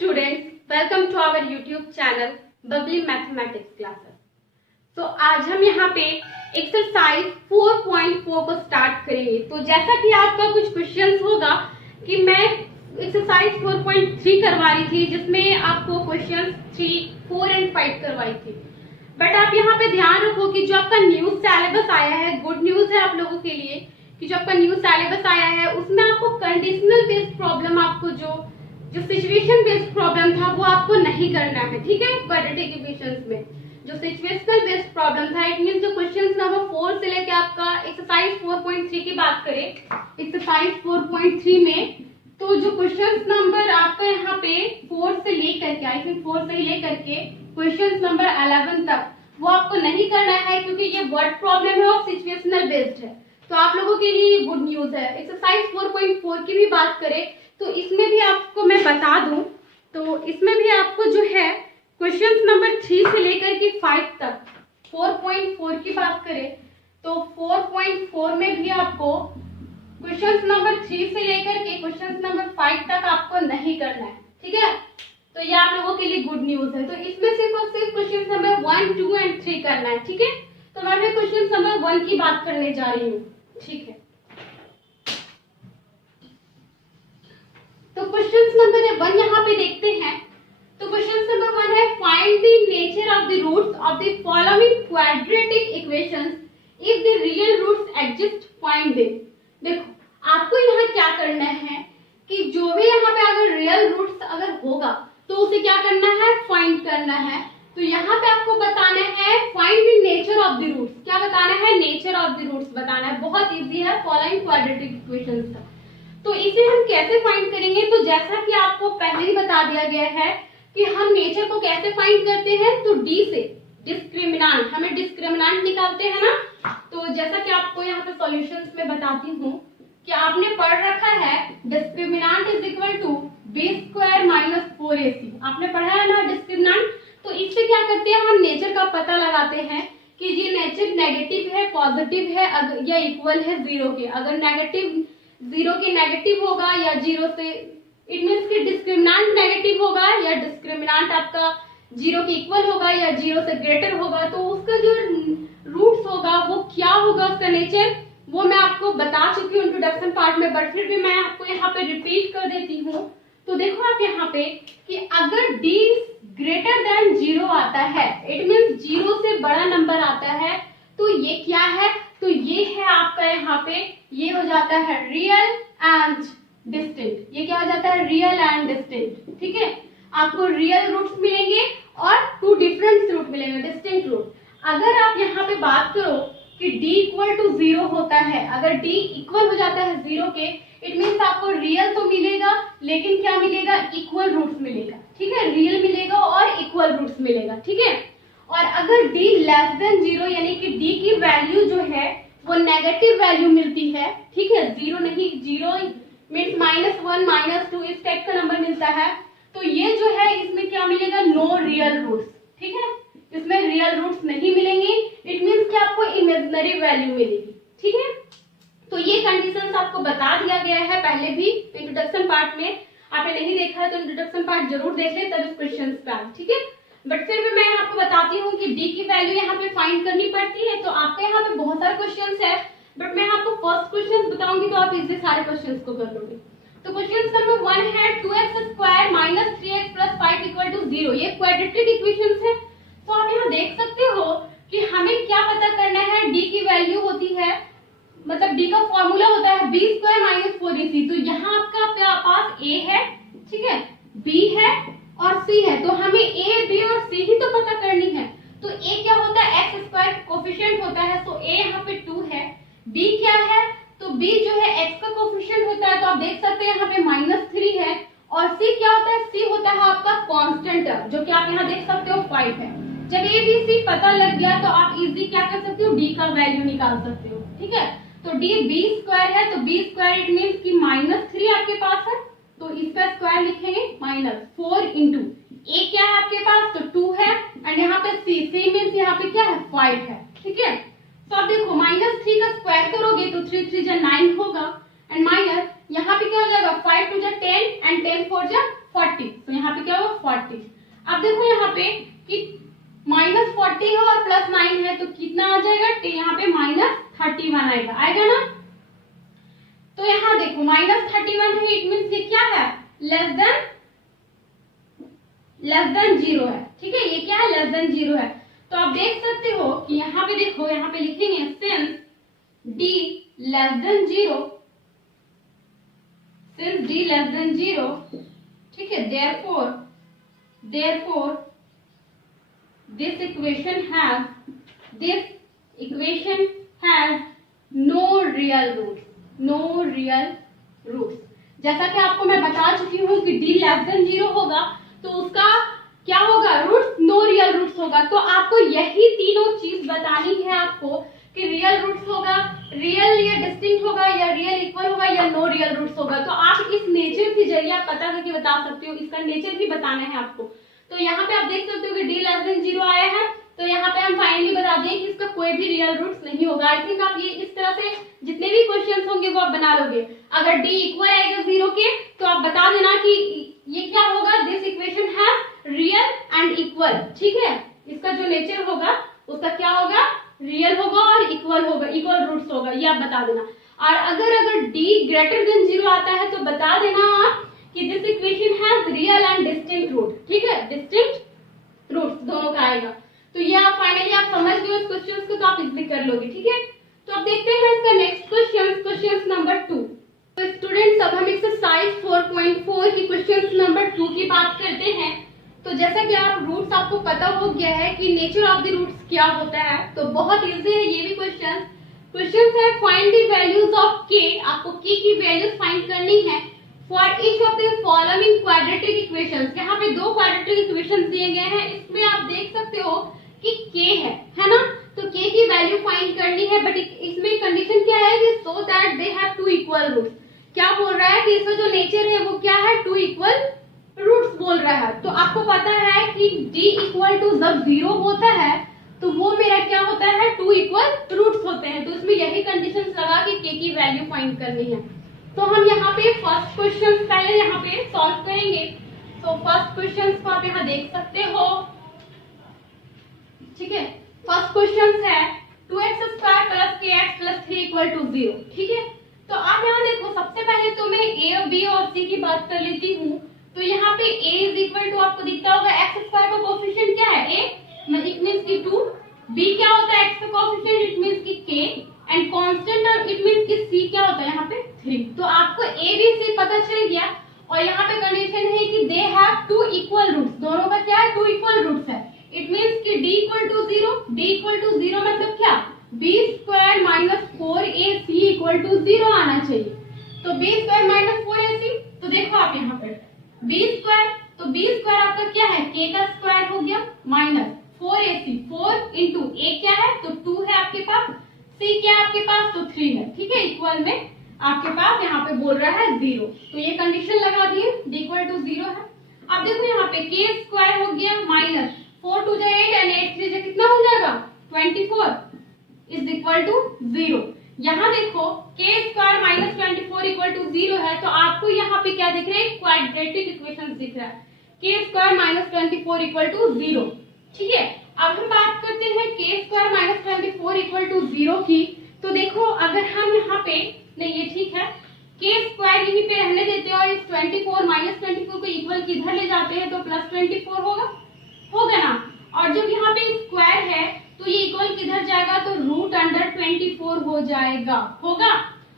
students, welcome to our YouTube channel Babli mathematics classes. तो आज हम यहाँ पे एक्सरसाइज 4.4 को स्टार्ट करेंगे। तो जैसा कि आपका कुछ क्वेश्चंस होगा कि मैं एक्सरसाइज 4.3 करवा रही थी जिसमें आपको क्वेश्चंस 3, 4 एंड 5 करवाई थी, बट आप यहाँ पे ध्यान रखो कि जो आपका न्यू सिलेबस आया है, गुड न्यूज है आप लोगों के लिए कि जो आपका न्यू सिलेबस आया है उसमें आपको कंडीशनल बेस्ड प्रॉब्लम, आपको जो सिचुएशन बेस्ड प्रॉब्लम था वो आपको नहीं करना है, ठीक है। क्वाड्रेटिक इक्वेशंस में जो सिचुएशनल बेस्ड प्रॉब्लम था, इट मींस जो क्वेश्चंस नंबर 4 से लेके आपका एक्सरसाइज 4.3 की बात करें, एक्सरसाइज 4.3 में तो जो क्वेश्चंस नंबर आपका यहाँ पे 4 से लेकर के, आई थिंक 4 से लेकर के क्वेश्चंस नंबर 11 तक वो आपको नहीं करना है क्योंकि ये वर्ड प्रॉब्लम है और सिचुएशनल बेस्ड है। तो आप लोगों के लिए गुड न्यूज है। एक्सरसाइज 4.4 की भी बात करें तो इसमें भी आपको मैं बता दूं, तो इसमें भी आपको जो है क्वेश्चंस नंबर 3 से लेकर के 5 तक 4.4 की बात करें तो 4.4 में भी आपको क्वेश्चंस नंबर 3 से लेकर के क्वेश्चंस नंबर 5 तक आपको नहीं करना है, ठीक है। तो ये आप लोगों के लिए गुड न्यूज है। तो इसमें सिर्फ और सिर्फ क्वेश्चन नंबर 1, 2 एंड 3 करना है, ठीक है। तो मैं क्वेश्चन नंबर 1 की बात करने जा रही हूँ, ठीक है। तो क्वेश्चन नंबर 1 यहाँ पे देखते हैं। तो क्वेश्चन नंबर 1 है find the nature of the roots of the following quadratic equations if the real roots exist, find them. देखो आपको यहाँ क्या करना है कि जो भी यहाँ पे अगर रियल रूट्स अगर होगा तो उसे क्या करना है, फाइंड करना है। तो यहाँ पे आपको बताना है find the nature of the roots. क्या बताना है, नेचर ऑफ द रूट्स बताना है। बहुत इजी है फॉलोइंग क्वाड्रेटिक इक्वेशंस का। तो इसे हम कैसे फाइंड करेंगे, तो जैसा कि आपको पहले ही बता दिया गया है कि हम नेचर को कैसे फाइंड करते हैं, तो डी से डिस्क्रिमिनांट, हमें डिस्क्रिमिनांट निकालते हैं ना। तो जैसा कि आपको यहाँ पे सॉल्यूशंस में बताती हूँ कि आपने पढ़ रखा है discriminant is equal to B square minus 4ac, आपने पढ़ा है ना डिस्क्रिमिनांट। तो इससे क्या करते हैं, हम नेचर का पता लगाते हैं कि ये नेचर नेगेटिव है, पॉजिटिव है या इक्वल है जीरो के। अगर नेगेटिव जीरो के नेगेटिव होगा या जीरो से, इट मीन्स कि डिस्क्रिमिनांट नेगेटिव होगा या डिस्क्रिमिनांट आपका जीरो के इक्वल होगा या जीरो से ग्रेटर होगा, तो उसका जो रूट्स होगा वो क्या होगा, उसका नेचर वो मैं आपको बता चुकी हूँ इंट्रोडक्शन पार्ट में, बट फिर भी मैं आपको यहाँ पे रिपीट कर देती हूँ। तो देखो आप यहाँ पे कि अगर d ग्रेटर देन जीरो आता है, इट मीन्स जीरो से बड़ा नंबर आता है, तो ये क्या है, तो ये है आपका यहाँ पे ये हो जाता है रियल एंड डिस्टिंक्ट। ये क्या हो जाता है, रियल एंड डिस्टिंक्ट, ठीक है। आपको रियल रूट्स मिलेंगे और 2 डिफरेंट रूट मिलेंगे, डिस्टिंक्ट रूट। अगर आप यहाँ पे बात करो कि d इक्वल टू 0 होता है, अगर d इक्वल हो जाता है 0 के, इट मीन्स आपको रियल तो मिलेगा लेकिन क्या मिलेगा, इक्वल रूट्स मिलेगा, ठीक है। रियल मिलेगा और इक्वल रूट्स मिलेगा, ठीक है। और अगर d लेस देन 0 यानी कि d की वैल्यू जो है वो नेगेटिव वैल्यू मिलती है, ठीक है, 0 नहीं, 0 मीन्स -1, -2 इस टाइप का नंबर मिलता है, तो ये जो है इसमें क्या मिलेगा, नो रियल रूट्स, ठीक है। इसमें रियल रूट्स नहीं मिलेंगे, इट मींस कि आपको इमेजिनरी वैल्यू मिलेगी, ठीक है। तो ये कंडीशंस आपको बता दिया गया है पहले भी इंट्रोडक्शन पार्ट में। आपने नहीं देखा है तो इंट्रोडक्शन पार्ट जरूर देख ले, तब इस क्वेश्चन पे आए, ठीक है। बट फिर भी मैं आपको बताती हूँ कि डी की वैल्यू यहाँ पे फाइंड करनी पड़ती है। तो आपके यहाँ पे बहुत सारे क्वेश्चन है, बट मैं आपको फर्स्ट क्वेश्चन बताऊंगी तो आप इजिली सारे क्वेश्चन को कर लोगे। तो क्वेश्चन नंबर 1 है 2x square minus 3x plus 5 equal to 0। ये क्वाड्रेटिक इक्वेशन है। तो आप यहाँ देख सकते हो कि हमें क्या पता करना है, d की वैल्यू होती है, मतलब d का फॉर्मूला होता है बी स्क्वायर माइनस 4ac। तो यहाँ आपका पास a है, ठीक है, b है और c है, तो हमें a, b और c ही तो पता करनी है। तो a क्या होता है, x स्क्वायर कोफिशिएंट होता है, तो a यहाँ पे 2 है। b क्या है, तो b जो है x का कोफिशिएंट होता है, तो आप देख सकते हैं यहाँ पे -3 है। और c क्या होता है, c होता है आपका कांस्टेंट टर्म, जो कि आप यहाँ देख सकते हो 5 है। जब a b c पता लग गया तो आप इजी क्या कर सकते हो, d का वैल्यू निकाल सकते हो, ठीक है। तो d b स्क्वायर है, तो b स्क्वायर इट मींस कि -3 आपके पास है, तो इसका स्क्वायर लिखेंगे -4 इंटू a क्या है आपके पास, तो 2 है, एंड यहाँ पे c मींस यहाँ पे क्या है, 5 है, ठीक है। तो आप देखो -3 का स्क्वायर करोगे तो 3 3 जा 9 होगा, एंड माइनस यहाँ पे क्या हो जाएगा, 5 2 जा 10 एंड 10 4 जा 40। तो यहाँ पे क्या 40। अब देखो यहाँ पे कि -40 है और +9 है तो कितना आ जाएगा, यहाँ पे -31 आएगा, आएगा ना। तो यहाँ देखो -31 है, इट मीन्स ये क्या है, लेस देन 0 है। ठीक है, ये क्या है, लेस देन 0 है। तो आप देख सकते हो कि यहाँ पे देखो, यहाँ पे लिखेंगे since d less than 0, since d less than 0, ठीक है, therefore this equation has no real roots। जैसा कि आपको मैं बता चुकी हूँ कि d लेस देन 0 होगा तो उसका क्या होगा, रूट्स, नो रियल रूट्स होगा। तो आपको यही तीनों चीज बतानी है आपको कि रियल रूट्स होगा, रियल या डिस्टिंक्ट होगा, या रियल इक्वल होगा, या नो रियल रूट्स होगा। तो आप इस नेचर के जरिए आप पता करके बता सकते हो, इसका नेचर भी बताना है आपको। तो यहाँ पे आप देख सकते हो कि d लेस देन 0 आया है, तो यहाँ पे हम फाइनली बता दें कि इसका कोई भी रियल रूट्स नहीं होगा। आई थिंक आप ये इस तरह से जितने भी क्वेश्चंस होंगे वो आप बना लोगे। अगर d इक्वल आएगा 0 के तो आप बता देना कि ये क्या होगा, this equation has real and equal. ठीक है, इसका जो नेचर होगा उसका क्या होगा, रियल होगा और इक्वल होगा, इक्वल रूट्स होगा, ये आप बता देना। और अगर d ग्रेटर देन 0 आता है तो बता देना आप कि this equation has real and distinct root. ठीक है, डिस्टिंक्ट रूट्स दोनों का आएगा। तो ये आप फाइनली आप समझ गए उस क्वेश्चंस को, तो आप इजीली कर लोगे। ठीक है, तो अब देखते हैं इसका नेक्स्ट क्वेश्चन नंबर 2। तो स्टूडेंट्स अब हम एक्सरसाइज 4.4 की क्वेश्चन नंबर 2 की बात करते हैं। तो जैसा कि आप रूट्स आपको पता हो गया है कि नेचर ऑफ द रूट्स क्या होता है, तो बहुत इजी है ये भी क्वेश्चन है। Find the values of k, आपको k की वैल्यूज फाइंड करनी है for each of the following quadratic equations. यहाँ पे दो क्वाड्रेटिक इक्वेशंस दिए गए हैं, इसमें आप देख सकते हो कि k है ना, तो k की वैल्यू फाइंड करनी है। बट इसमें कंडीशन क्या है कि so that they have two equal roots. क्या बोल रहा है कि इसका जो नेचर है वो क्या है, टू इक्वल रूट्स बोल रहा है। तो आपको पता है कि d इक्वल टू जब 0 होता है तो वो मेरा क्या होता है, टू इक्वल रूट्स होते हैं। तो इसमें यही कंडीशन लगा कि k की वैल्यू फाइंड करनी है। तो हम यहाँ पे फर्स्ट क्वेश्चन पहले यहाँ पे सॉल्व करेंगे। तो फर्स्ट क्वेश्चन को आप यहाँ देख सकते हो। ठीक है, फर्स्ट क्वेश्चन है 2x square plus kx plus 3 equal to 0। ठीक है, तो आप यहाँ देखो, सबसे पहले तो मैं a और b और c की बात कर लेती हूँ। तो यहाँ पे a इज इक्वल टू आपको दिखता होगा x स्क्वायर का कोएफिशिएंट क्या है, a, इट मींस की 2। b क्या होता है x का कोएफिशिएंट, इट मींस की k, एंड कांस्टेंट और इट मींस की c क्या होता है यहाँ पे 3। तो आपको a b c पता चल गया। और यहाँ पे कंडीशन है कि they have two equal roots, दोनों का क्या है, टू इक्वल रूट्स है। इट मींस कि d equal to 0, d equal to 0 मतलब क्या, b square minus 4ac equal to 0 आना चाहिए। तो b स्क्वायर माइनस 4ac, तो देखो आप यहाँ पे b स्क्वायर, तो b स्क्वायर आपका क्या है, k का स्क्वायर हो गया माइनस 4ac, 4 इंटू a क्या है तो 2 है आपके पास, c क्या है आपके पास तो 3 है। ठीक है, इक्वल में आपके पास यहाँ पे बोल रहा है 0, तो ये कंडीशन लगा दिए, d इक्वल टू 0 है। अब देखो यहाँ पे k स्क्वायर हो गया माइनस 4 टू 8 एंड 8 3 कितना हो जाएगा 24 इज इक्वल टू 0। यहाँ देखो k square minus 24 equal to 0 है, तो आपको यहाँ पे क्या दिख रहा है, क्वाड्रेटिक इक्वेशन दिख रहा है, k square minus 24 equal to 0। ठीक है, अब हम बात करते हैं k square minus 24 equal to 0 की। तो देखो अगर हम यहाँ पे, नहीं ये ठीक है, k स्क्वायर यहीं पे रहने देते हैं और इस 24 माइनस 24 को इक्वल किधर ले जाते हैं तो प्लस 24 होगा ना। और जब यहाँ पे स्क्वायर है तो ये इक्वल किधर जाएगा तो रूट अंडर 24 हो जाएगा, होगा।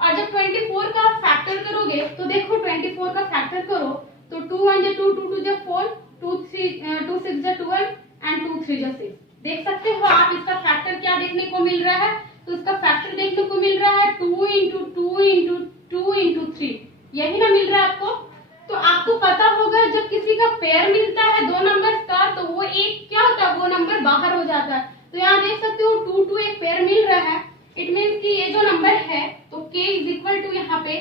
और जब 24 का फैक्टर करोगे तो देखो 24 का फैक्टर करो तो 2 1 2 2 2 4 2 6 12 एंड 2 3 6। देख सकते हो आप, इसका फैक्टर क्या देखने को मिल रहा है, तो इसका फैक्टर देखने को मिल रहा है 2 इंटू 2 इंटू 2 इंटू 3, यही ना मिल रहा है आपको। तो आपको पता होगा जब किसी का पेयर मिलता है दो नंबर का तो वो एक क्या होता है, वो नंबर बाहर हो जाता है। तो यहाँ देख सकते हो 2 2 एक पेयर मिल रहा है, इट मीन्स कि ये जो नंबर है तो k इज इक्वल टू यहाँ पे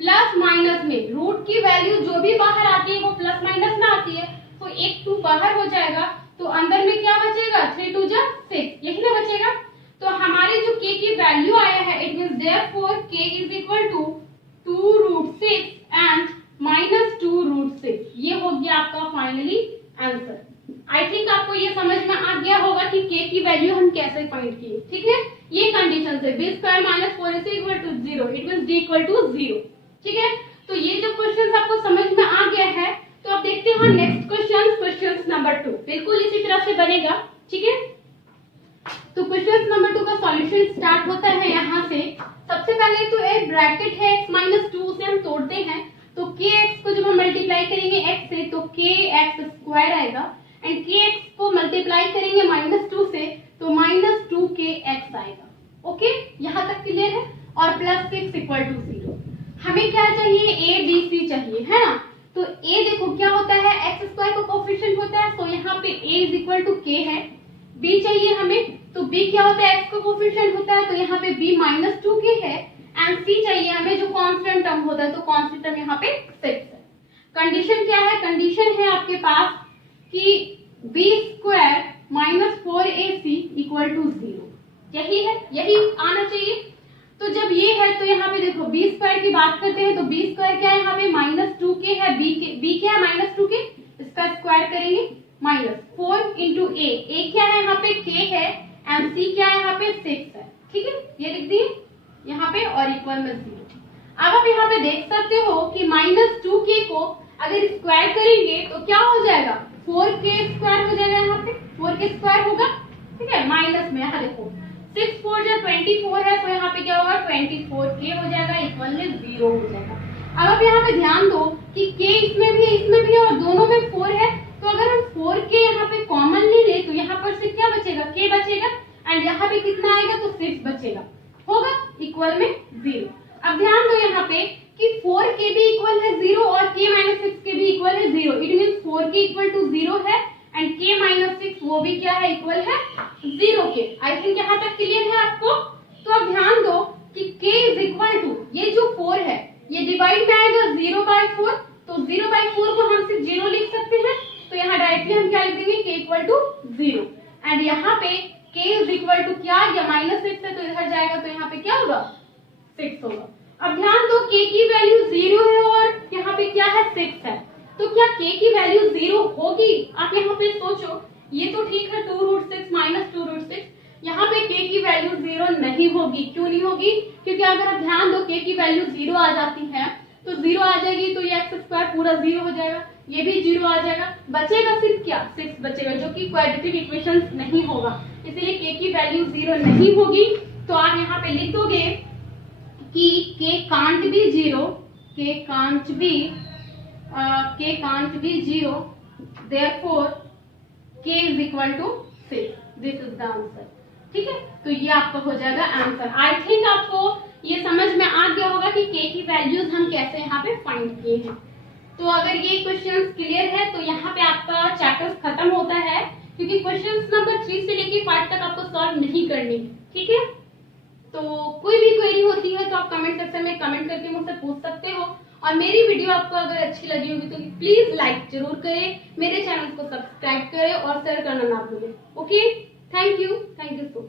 प्लस माइनस में रूट की वैल्यू जो भी बाहर आती है वो प्लस माइनस में आती है, तो एक 2 बाहर हो जाएगा तो अंदर में क्या बचेगा 3 2 6, यही ना बचेगा। तो हमारी जो k की वैल्यू आया है, it means therefore k is equal to 2 root 6 and -2√6। ये हो गया आपका फाइनली आंसर। आई थिंक आपको ये समझ में आ गया होगा कि k की वैल्यू हम कैसे फाइंड किए। ठीक है, ये कंडीशन है b² - 4ac = 0, it means d = 0। ठीक है, तो ये जो क्वेश्चन आपको समझ में आ गया है, तो अब देखते हैं नेक्स्ट क्वेश्चन नंबर 2। बिल्कुल इसी तरह से बनेगा। ठीक है, तो क्वेश्चन नंबर 2 का सॉल्यूशन स्टार्ट होता है यहाँ से। सबसे पहले तो एक ब्रैकेट है x - 2, उसे हम तोड़ते हैं। तो kx को जब हम मल्टीप्लाई करेंगे x से तो kx² आएगा, एंड kx को मल्टीप्लाई करेंगे -2 से तो -2kx आएगा। ओके, यहाँ तक क्लियर है। और +6 = 0। हमें क्या चाहिए, a b c चाहिए, है ना। तो a देखो क्या होता है, x² का कोफिशिएंट होता है, तो यहाँ पे a = k है। b चाहिए हमें, तो b क्या होता है, x का कोफिशिएंट होता है, तो यहाँ पे b -2k है। एंड c चाहिए हमें, जो कांस्टेंट टर्म होता है, तो कांस्टेंट टर्म यहाँ पे 6 है। कंडीशन क्या है, कंडीशन है आपके पास कि b² - 4ac = 0। यही है, यही आना चाहिए। तो जब ये है तो यहाँ पे देखो b² की बात करते हैं, तो b² क्या है, यहाँ पे -2k है, b क्या है -2k, इसका स्क्वायर करेंगे -4 × a क्या है, यहाँ पे k है, एंड c क्या है, यहाँ पे 6 है। ठीक है, ये लिख दिए यहाँ पे, और इक्वल में 0। अब आप यहाँ पे देख सकते हो कि -2k को अगर स्क्वायर करेंगे तो क्या हो जाएगा, 4k² हो जाएगा, यहाँ पे 4k² होगा। ठीक है, माइनस में यहाँ देखो 6 4 जो 24 है, तो यहाँ पे क्या होगा, 24k हो जाएगा, इक्वल में 0 हो जाएगा। अब आप यहाँ पे ध्यान दो कि k इसमें भी है और दोनों में 4 है, तो अगर हम 4k यहाँ पे कॉमन ले ले तो यहाँ पर से क्या बचेगा, k बचेगा, एंड यहाँ पे कितना आएगा, तो 6 बचेगा, होगा इक्वल में 0। अब ध्यान दो यहाँ पे कि 4k भी इक्वल है 0 और k - 6k भी इक्वल है 0, इट मींस 4k = 0 है, एंड k - 6 वो भी क्या है, इक्वल है 0 के। आई थिंक यहाँ तक क्लियर है आपको। तो अब ध्यान दो कि k = ये जो 4 है, ये डिवाइड में आएगा 0/4, तो 0/4 को हम सिर्फ 0 लिख सकते हैं, तो यहाँ डायरेक्टली हम क्या लिख देंगे, k = 0। एंड यहाँ पे k = क्या आ गया, -6 है, तो इधर जाएगा, तो यहाँ पे क्या होगा, 6 होगा। अब ध्यान दो k की वैल्यू 0 है और यहाँ पे क्या है, 6 है, तो क्या k की वैल्यू 0 होगी। आप यहाँ पे सोचो, ये तो ठीक है 2√6 - 2√6, यहाँ पे k की वैल्यू 0 नहीं होगी। क्यों नहीं होगी, क्योंकि अगर आप ध्यान दो k की वैल्यू 0 आ जाती है, तो 0 आ जाएगी, तो ये x² पूरा 0 हो जाएगा, ये भी 0 आ जाएगा, बचेगा सिर्फ क्या, 6 बचेगा, जो कि क्वाड्रेटिक इक्वेशन नहीं होगा, इसलिए k की वैल्यू 0 नहीं होगी। तो आप यहाँ पे लिख दोगे कि k can't be 0, k can't be 0, therefore k = 6, this is the answer। ठीक है, तो ये आपका हो जाएगा आंसर। आई थिंक आपको ये समझ में आ गया होगा कि k की वैल्यूज हम कैसे यहाँ पे फाइंड किए हैं। तो अगर ये क्वेश्चन क्लियर है तो यहाँ पे आपका चैप्टर खत्म होता है, क्योंकि क्वेश्चन नंबर 3 से लेके 5 तक आपको सॉल्व नहीं करनी है। ठीक है, तो कोई भी क्वेरी होती है तो आप कमेंट सेक्शन में कमेंट करके मुझसे पूछ सकते हो। और मेरी वीडियो आपको अगर अच्छी लगी होगी तो प्लीज लाइक जरूर करें, मेरे चैनल को सब्सक्राइब करें और शेयर करना ना भूलें। Okay, thank you so much.